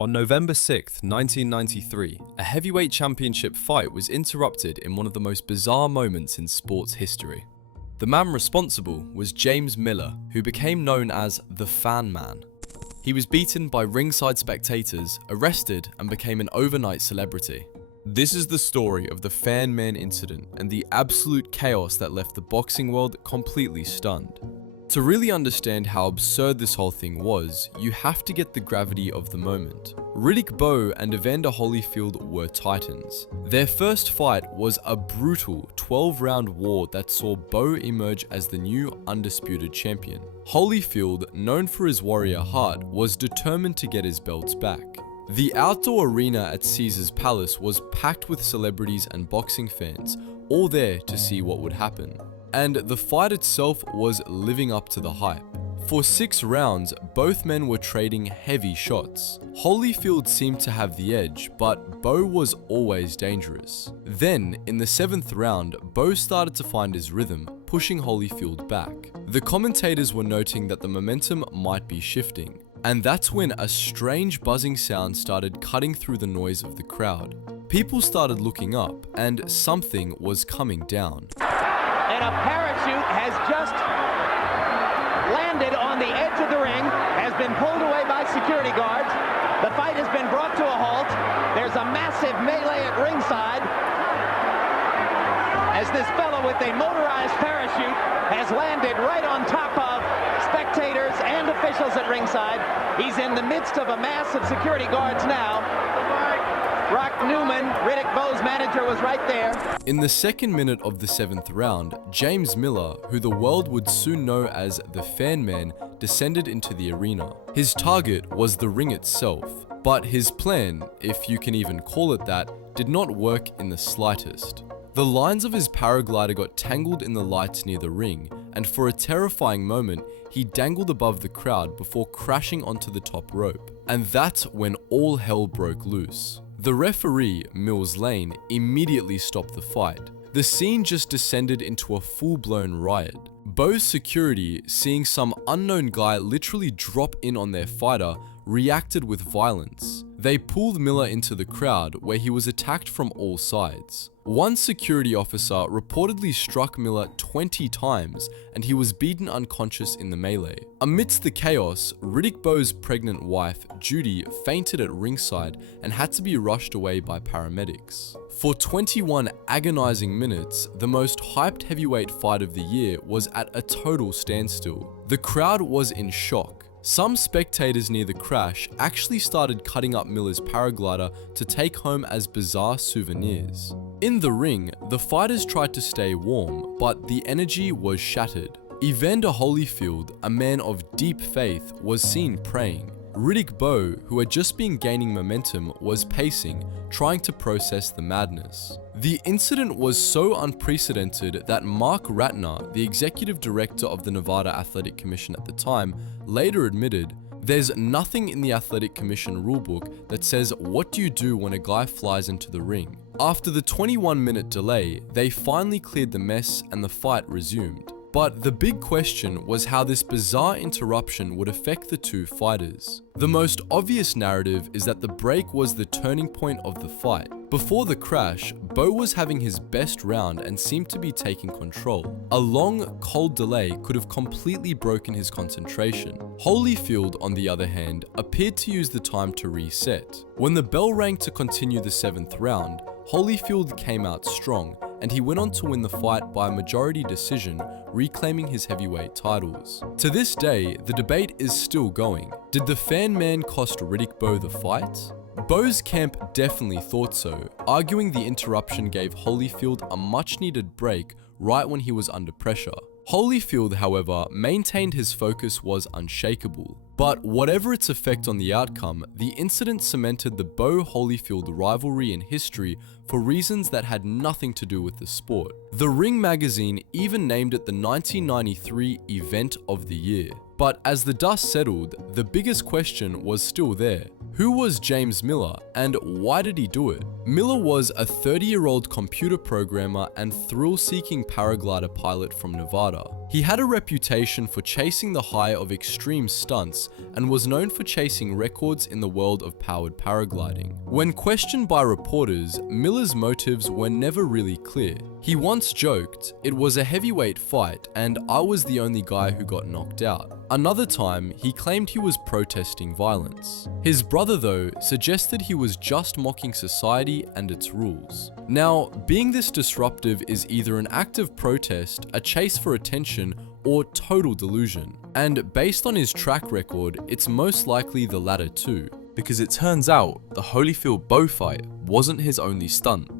On November 6, 1993, a heavyweight championship fight was interrupted in one of the most bizarre moments in sports history. The man responsible was James Miller, who became known as the Fan Man. He was beaten by ringside spectators, arrested, and became an overnight celebrity. This is the story of the Fan Man incident and the absolute chaos that left the boxing world completely stunned. To really understand how absurd this whole thing was, you have to get the gravity of the moment. Riddick Bowe and Evander Holyfield were titans. Their first fight was a brutal 12-round war that saw Bowe emerge as the new undisputed champion. Holyfield, known for his warrior heart, was determined to get his belts back. The outdoor arena at Caesar's Palace was packed with celebrities and boxing fans, all there to see what would happen. And the fight itself was living up to the hype. For 6 rounds, both men were trading heavy shots. Holyfield seemed to have the edge, but Bowe was always dangerous. Then, in the 7th round, Bowe started to find his rhythm, pushing Holyfield back. The commentators were noting that the momentum might be shifting, and that's when a strange buzzing sound started cutting through the noise of the crowd. People started looking up, and something was coming down. And a parachute has just landed on the edge of the ring, has been pulled away by security guards. The fight has been brought to a halt. There's a massive melee at ringside as this fellow with a motorized parachute has landed right on top of spectators and officials at ringside. He's in the midst of a mass of security guards now. Rock Newman, Riddick Bowe's manager, was right there. In the 2nd minute of the 7th round, James Miller, who the world would soon know as the Fan Man, descended into the arena. His target was the ring itself, but his plan, if you can even call it that, did not work in the slightest. The lines of his paraglider got tangled in the lights near the ring, and for a terrifying moment, he dangled above the crowd before crashing onto the top rope. And that's when all hell broke loose. The referee, Mills Lane, immediately stopped the fight. The scene just descended into a full-blown riot. Bowe's security, seeing some unknown guy literally drop in on their fighter, reacted with violence. They pulled Miller into the crowd, where he was attacked from all sides. One security officer reportedly struck Miller 20 times, and he was beaten unconscious in the melee. Amidst the chaos, Riddick Bowe's pregnant wife, Judy, fainted at ringside and had to be rushed away by paramedics. For 21 agonizing minutes, the most hyped heavyweight fight of the year was at a total standstill. The crowd was in shock. Some spectators near the crash actually started cutting up Miller's paraglider to take home as bizarre souvenirs. In the ring, the fighters tried to stay warm, but the energy was shattered. Evander Holyfield, a man of deep faith, was seen praying. Riddick Bowe, who had just been gaining momentum, was pacing, trying to process the madness. The incident was so unprecedented that Mark Ratner, the executive director of the Nevada Athletic Commission at the time, later admitted, "There's nothing in the Athletic Commission rulebook that says what do you do when a guy flies into the ring." After the 21-minute delay, they finally cleared the mess and the fight resumed. But the big question was how this bizarre interruption would affect the two fighters. The most obvious narrative is that the break was the turning point of the fight. Before the crash, Bowe was having his best round and seemed to be taking control. A long, cold delay could have completely broken his concentration. Holyfield, on the other hand, appeared to use the time to reset. When the bell rang to continue the 7th round, Holyfield came out strong, and he went on to win the fight by a majority decision, reclaiming his heavyweight titles. To this day, the debate is still going. Did the Fan Man cost Riddick Bowe the fight? Bowe's camp definitely thought so, arguing the interruption gave Holyfield a much-needed break right when he was under pressure. Holyfield, however, maintained his focus was unshakable. But whatever its effect on the outcome, the incident cemented the Bowe-Holyfield rivalry in history for reasons that had nothing to do with the sport. The Ring magazine even named it the 1993 Event of the Year. But as the dust settled, the biggest question was still there. Who was James Miller, and why did he do it? Miller was a 30-year-old computer programmer and thrill-seeking paraglider pilot from Nevada. He had a reputation for chasing the high of extreme stunts and was known for chasing records in the world of powered paragliding. When questioned by reporters, Miller's motives were never really clear. He once joked, "It was a heavyweight fight and I was the only guy who got knocked out." Another time, he claimed he was protesting violence. His brother, though, suggested he was just mocking society and its rules. Now, being this disruptive is either an act of protest, a chase for attention, or total delusion. And based on his track record, it's most likely the latter too. Because it turns out, the Holyfield Bowe fight wasn't his only stunt.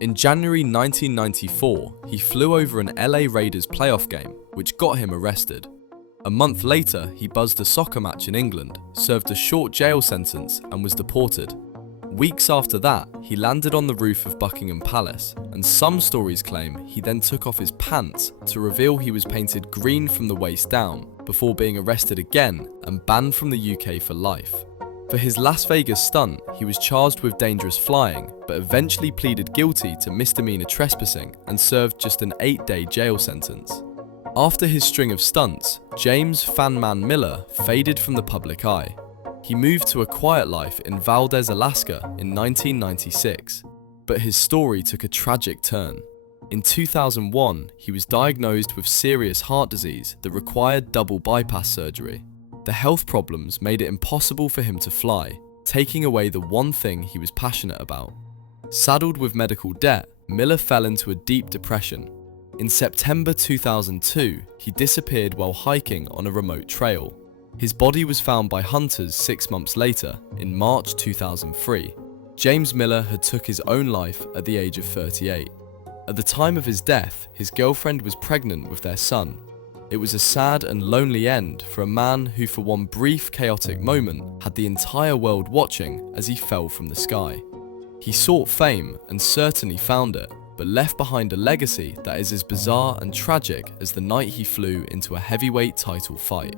In January 1994, he flew over an LA Raiders playoff game, which got him arrested. A month later, he buzzed a soccer match in England, served a short jail sentence, and was deported. Weeks after that, he landed on the roof of Buckingham Palace, and some stories claim he then took off his pants to reveal he was painted green from the waist down, before being arrested again and banned from the UK for life. For his Las Vegas stunt, he was charged with dangerous flying, but eventually pleaded guilty to misdemeanor trespassing and served just an 8-day jail sentence. After his string of stunts, James "Fan Man" Miller faded from the public eye. He moved to a quiet life in Valdez, Alaska in 1996, but his story took a tragic turn. In 2001, he was diagnosed with serious heart disease that required double bypass surgery. The health problems made it impossible for him to fly, taking away the one thing he was passionate about. Saddled with medical debt, Miller fell into a deep depression. In September 2002, he disappeared while hiking on a remote trail. His body was found by hunters 6 months later, in March 2003. James Miller had took his own life at the age of 38. At the time of his death, his girlfriend was pregnant with their son. It was a sad and lonely end for a man who, for one brief chaotic moment, had the entire world watching as he fell from the sky. He sought fame and certainly found it, but left behind a legacy that is as bizarre and tragic as the night he flew into a heavyweight title fight.